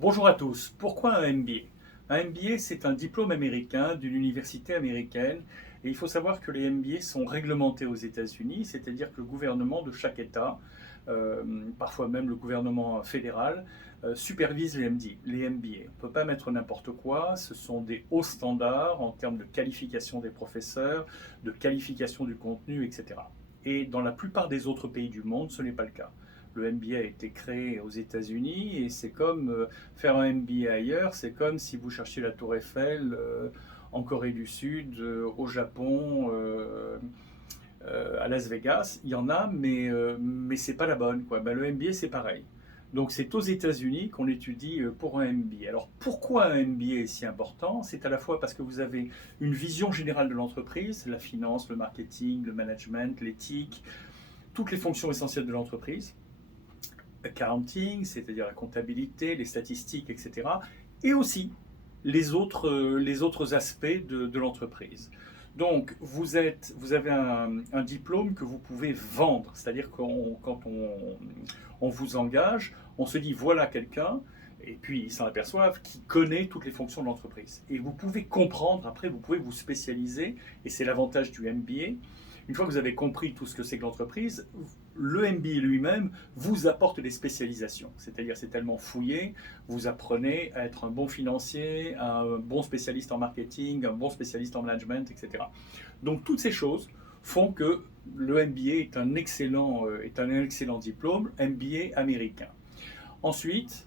Bonjour à tous. Pourquoi un MBA? Un MBA, c'est un diplôme américain d'une université américaine. Et il faut savoir que les MBA sont réglementés aux États-Unis, c'est-à-dire que le gouvernement de chaque État, euh, parfois même le gouvernement fédéral, supervise les MBA. On ne peut pas mettre n'importe quoi. Ce sont des hauts standards en termes de qualification des professeurs, de qualification du contenu, etc. Et dans la plupart des autres pays du monde, ce n'est pas le cas. Le MBA a été créé aux États-Unis et c'est comme faire un MBA ailleurs, c'est comme si vous cherchiez la Tour Eiffel en Corée du Sud, au Japon, à Las Vegas. Il y en a, mais c'est pas la bonne, quoi. Ben, le MBA, c'est pareil. Donc c'est aux États-Unis qu'on étudie pour un MBA. Alors pourquoi un MBA est si important? C'est à la fois parce que vous avez une vision générale de l'entreprise, la finance, le marketing, le management, l'éthique, toutes les fonctions essentielles de l'entreprise, accounting, c'est-à-dire la comptabilité, les statistiques, etc. Et aussi les autres aspects de l'entreprise. Donc, vous avez un diplôme que vous pouvez vendre, c'est-à-dire quand on vous engage, on se dit voilà quelqu'un, et puis ils s'en aperçoivent, qui connaît toutes les fonctions de l'entreprise. Et vous pouvez comprendre, après vous pouvez vous spécialiser, et c'est l'avantage du MBA. Une fois que vous avez compris tout ce que c'est que l'entreprise, le MBA lui-même vous apporte des spécialisations. C'est-à-dire c'est tellement fouillé, vous apprenez à être un bon financier, un bon spécialiste en marketing, un bon spécialiste en management, etc. Donc toutes ces choses font que le MBA est un excellent diplôme, MBA américain. Ensuite,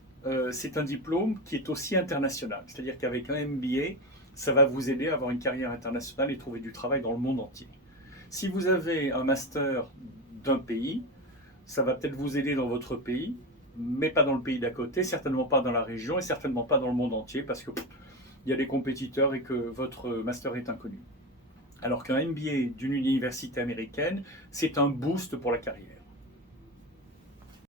c'est un diplôme qui est aussi international. C'est-à-dire qu'avec un MBA, ça va vous aider à avoir une carrière internationale et trouver du travail dans le monde entier. Si vous avez un master d'un pays, ça va peut-être vous aider dans votre pays, mais pas dans le pays d'à côté, certainement pas dans la région et certainement pas dans le monde entier parce qu'il y a des compétiteurs et que votre master est inconnu. Alors qu'un MBA d'une université américaine, c'est un boost pour la carrière.